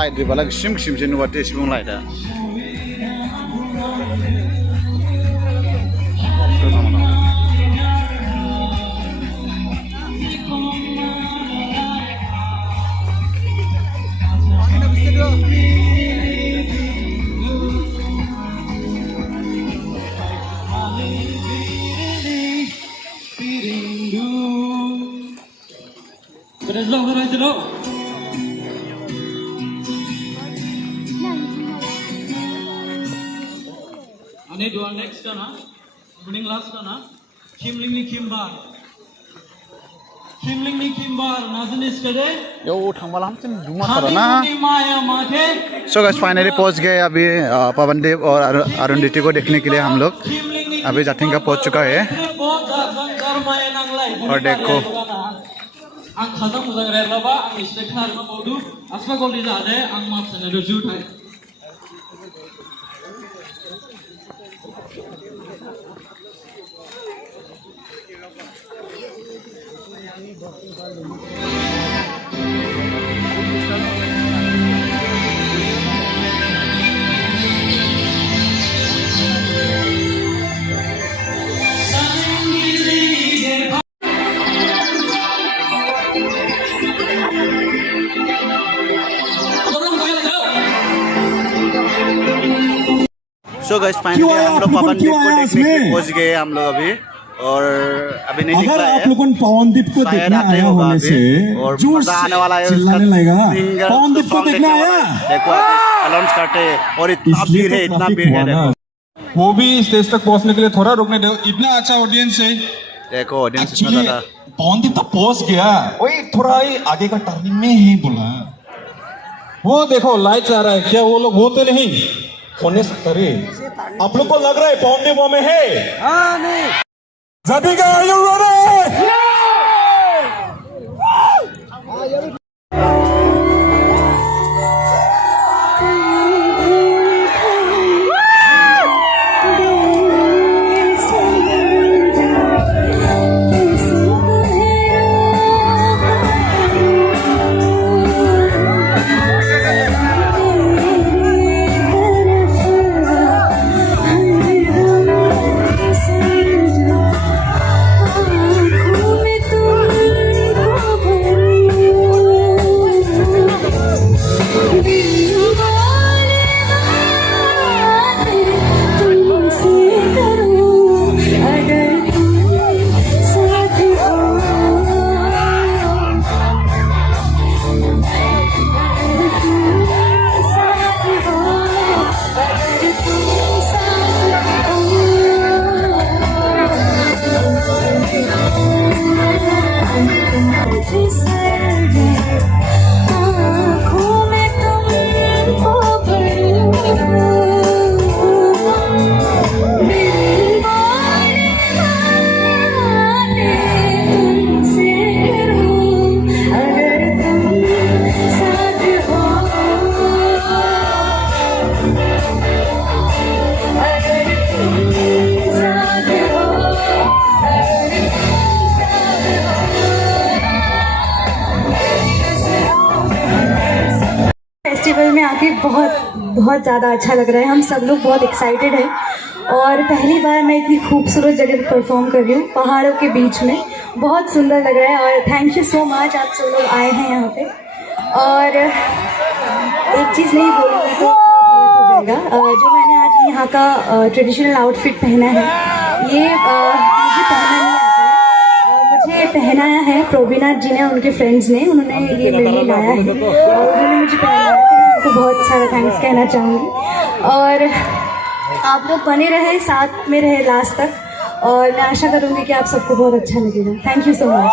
Light दी बाला गिसिम गिसिम से नुवाते सिबुं लाइटा Ani dua next kana, opening last kana, Kimling ni Kimbar, Nazanis kade. यो थांबाला हम चिन जुमा करना सो गाइस फाइनली पहुंच गए अभी पवनदेव और अरुंधति को देखने के लिए हम लोग अभी जाथिंगा पहुंच चुका है और देखो Ang khazam muzang relaba ang istekar ma modu asma goldi jade ang map sene review thai so guys finally हम लोग पवनदीप को देखने के लिए पहुंच गए हम लोग अभी और अभी नहीं निकला है अगर आप लोगों ने पवनदीप को देखना आया होने से और जोर मजा आने वाला है चिल्लाने लगेगा पवनदीप को देखना आया देखो अनाउंस करते और इतना भीड़ है देखो वो भी स्टेज तक पहुंचने के लिए थोड़ा रुकने दो इतना अच्छा ऑडियंस है देखो ऑडियंस इतना ज्यादा पवनदीप तो पहुंच गया वही थोड़ा ही आगे का टर्निंग में ही बोला वो देखो लाइट्स आ रहा है क्या वो लोग वो तो नहीं होने से करे आप लोग को लग रहा है पवनदीप में है हाँ नहीं Zabika, are you ready? Festival में आके बहुत ज़्यादा अच्छा लग रहा है। हम सब लोग बहुत एक्साइटेड हैं और पहली बार मैं इतनी खूबसूरत जगह पर परफॉर्म कर रही हूँ पहाड़ों के बीच में। बहुत सुंदर लग रहा है और थैंक यू सो मच आप सब लोग आए हैं यहाँ पे। और एक चीज़ नहीं बोलूँगी तो हो जाएगा, जो मैंने आज यहाँ का ट्रेडिशनल आउटफिट पहना है ये मुझे पहना नहीं आता है, मुझे पहनाया है प्रोबीनाथ जी ने, उनके फ्रेंड्स ने, उन्होंने ये मेरे लिए लाया है और उन्होंने मुझे पहनाया तो मैं उनको बहुत सारा थैंक्स कहना चाहूँगी। और आप लोग बने रहे, साथ में रहे लास्ट तक और मैं आशा करूँगी कि आप सबको बहुत अच्छा लगेगा। Thank you so much.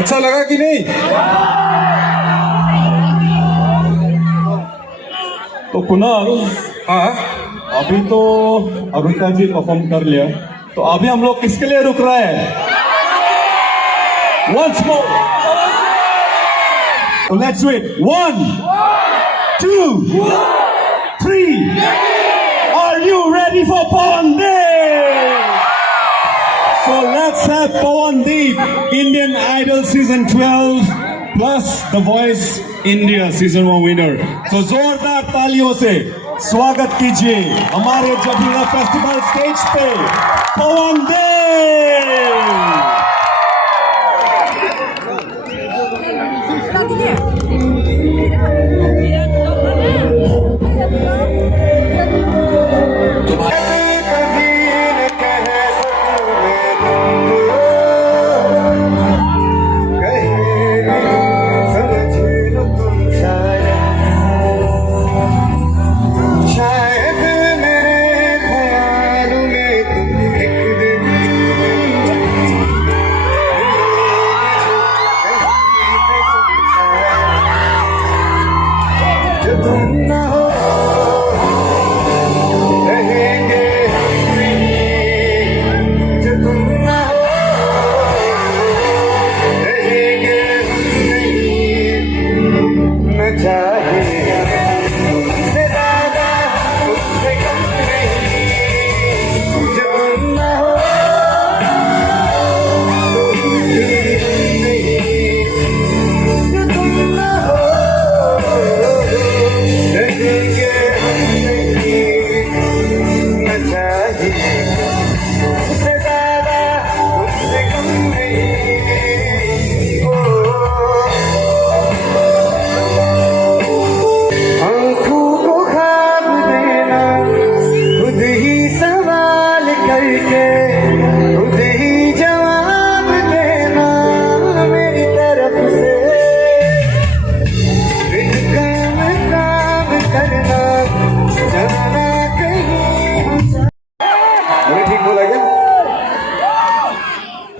अच्छा लगा कि नहीं? तो कुणाल, हाँ, अभी तो अरुणिता जी परफॉर्म कर लिया, तो अभी हम लोग किसके लिए रुक रहे हैं? Once more. So let's wait. 1, 2, 3. Are you ready for Pawandeep? So let's have Pawandeep, Indian Idol Season 12 plus The Voice India Season 1 winner. So जोरदार तालियों से स्वागत कीजिए हमारे जबीरा फेस्टिवल स्टेज पे पवनदेव।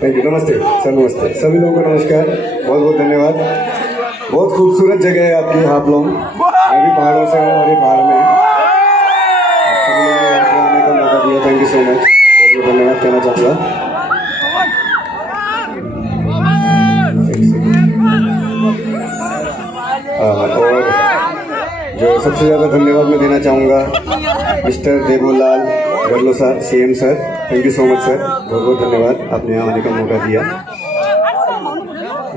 Thank you. नमस्ते सर, नमस्ते सभी लोगों को नमस्कार, बहुत बहुत धन्यवाद। बहुत खूबसूरत जगह है आपकी हाफलोंग। मैं भी पहाड़ों से हूँ और ये पहाड़ में सभी लोगों ने यहाँ पे आने का मौका दिया, थैंक यू सो मच, बहुत बहुत धन्यवाद कहना चाहूँगा। और जो सबसे ज़्यादा धन्यवाद मैं देना चाहूँगा mister Debolal Gorlosa sir, CM sir, thank you so much sir, बहुत बहुत धन्यवाद, आपने यहाँ आने का मौका दिया।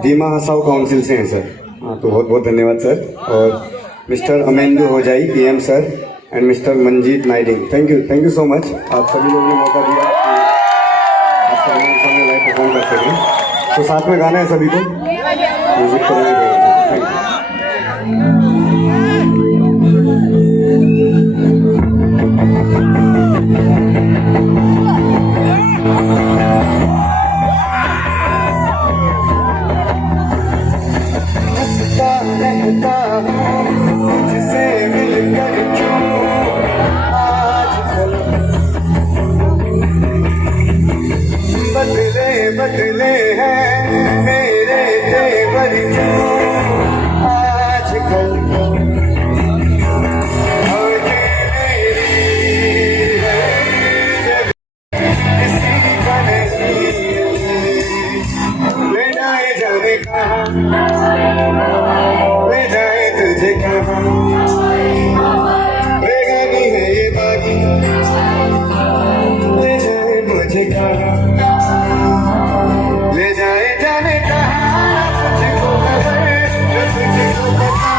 दीमा हसाओ काउंसिल से हैं सर, हाँ तो बहुत बहुत धन्यवाद सर। और mister Amendu Hojai PM sir and mister Manjit Naiding, thank you so much, आप सभी लोगों ने मौका दिया कि आप सभी लोग सामने लाइव परफॉर्म कर सकें। तो साथ में गाना है सभी को, म्यूजिक करेंगे। Thank you. बदले हैं मेरे तेवर क्यों आजकल, और मेरी किसी का नहीं, ले जाए जाने कहाँ, ले जाए तुझे कहाँ, बेगानी है ये बागी, ले जाए मुझे कहाँ, ले जाए जाने कहाँ, तुझको खबर जो तुझको पता।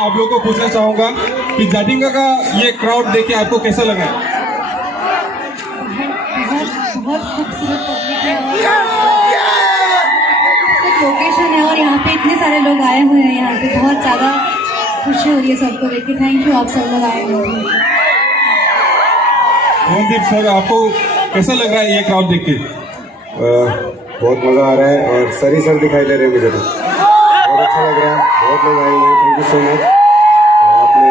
आप लोगों को पूछना चाहूंगा कि जाटिंगा का ये क्राउड देख के आपको कैसा लगा? बहुत खूबसूरत पब्लिक है और लोकेशन है और यहाँ पे इतने सारे लोग आए हुए हैं। यहाँ पे बहुत ज़्यादा खुशी हो रही है सबको देख के। थैंक यू, आप सब लोग आए हुए हैं। मोहनदीप सर, आपको कैसा लग रहा है ये क्राउड देख के? बहुत मज़ा आ रहा है और सर ही सर दिखाई दे रहे हैं मुझे तो। बहुत अच्छा लग रहा है, बहुत लोग आए हुए हैं। थैंक यू सो मच, आपने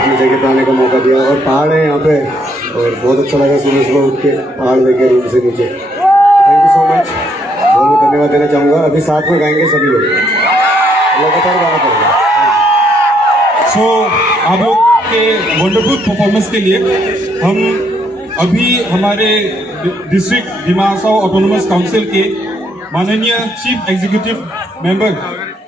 अपनी जगह पे आने का मौका दिया। और पहाड़ है यहाँ पे और बहुत अच्छा लगा सुबह सुबह उठ के पहाड़ देखे रूम से नीचे। थैंक यू सो मच, बहुत बहुत धन्यवाद देना चाहूँगा। अभी साथ में गाएंगे सभी लोग, लगातार गाना पड़ेगा। सो आप लोग के वंडरफुल परफॉर्मेंस के लिए हम अभी हमारे district Dima Hasao autonomous council के माननीय chief executive member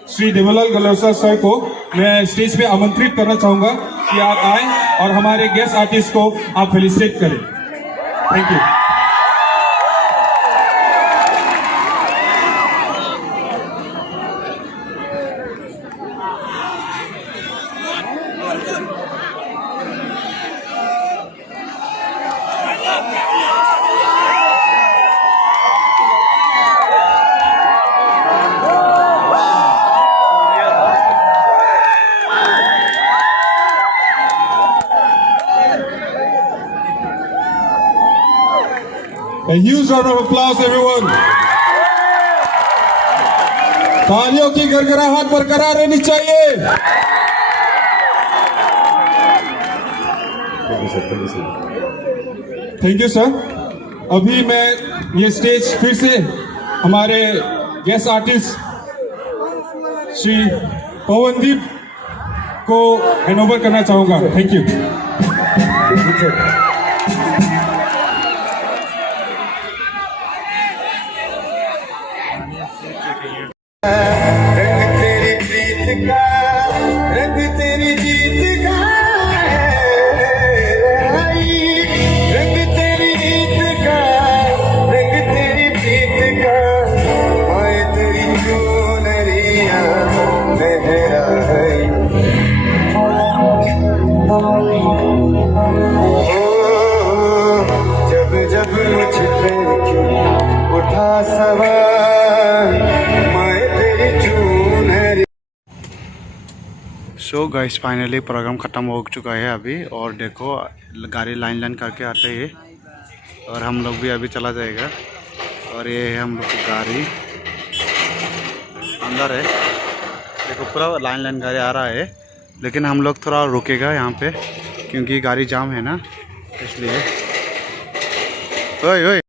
Shri Debolal Gorlosa sir को मैं स्टेज पे आमंत्रित करना चाहूंगा कि आप आए और हमारे गेस्ट आर्टिस्ट को आप फेलिसिटेट करें। Thank you. A huge round of applause, everyone. तालियों की गड़गड़ाहट बरकरार रहनी चाहिए। Thank you sir. अभी मैं ये स्टेज फिर से हमारे गेस्ट आर्टिस्ट श्री पवनदीप को हैंडओवर करना चाहूंगा। Thank you. रंग तेरी प्रीत का, रंग तेरी जीत का है, रंग तेरी रीत का, रंग तेरी प्रीत का, मैं तेरी चुनरिया लहरा है। जब जब मुझ पे उठा सवार, सो गाइस फाइनली प्रोग्राम ख़त्म हो चुका है अभी। और देखो गाड़ी लाइन लाइन करके आते हैं और हम लोग भी अभी चला जाएगा। और ये है हम लोग की गाड़ी अंदर है। देखो पूरा लाइन लाइन गाड़ी आ रहा है, लेकिन हम लोग थोड़ा रुकेगा यहाँ पे क्योंकि गाड़ी जाम है ना, इसलिए। ओए ओए